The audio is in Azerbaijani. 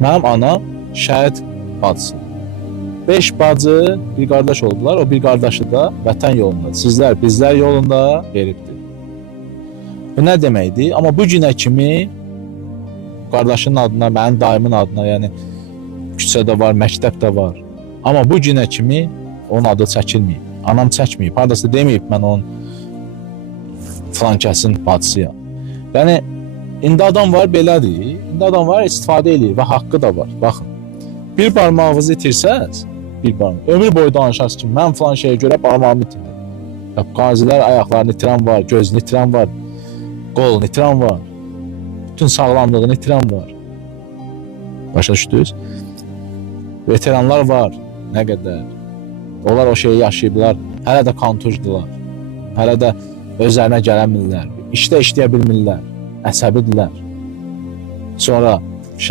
Mənim anam şəhid bacısı. 5 bacı bir qardaş oldular. O bir qardaşı da vətən yolunda, sizlər, bizlər yolunda veribdir. Bu nə deməkdir? Amma bu günə kimi qardaşının adına, mənim dayımın adına, yəni küçədə var, məktəbdə var. Amma bu günə kimi onun adı çəkilməyib. Anam çəkməyib. Hardasa deməyib mən onun filan kəsin bacısıyam. Yəni indi adam var belədir. İndi adam var istifadə eləyir və haqqı da var. Baxın. Bir barmağınızı itirsəz, bir barmaq. Ömür boyu danışarsınız ki, mən filan şeyə görə barmağımı itirdim. Qazilər ayaqlarını itirən var, gözünü itirən var, qolunu itirən var. Bütün sağlamlığını itirən var. Başa düşdünüz? Veteranlar var, nə qədər. Onlar o şeyi yaşayıblar, hələ də kontujdular. Hələ də özlərinə gələnmirlər. İşdə işləyə bilmirlər, əsəbidirlər. Sonra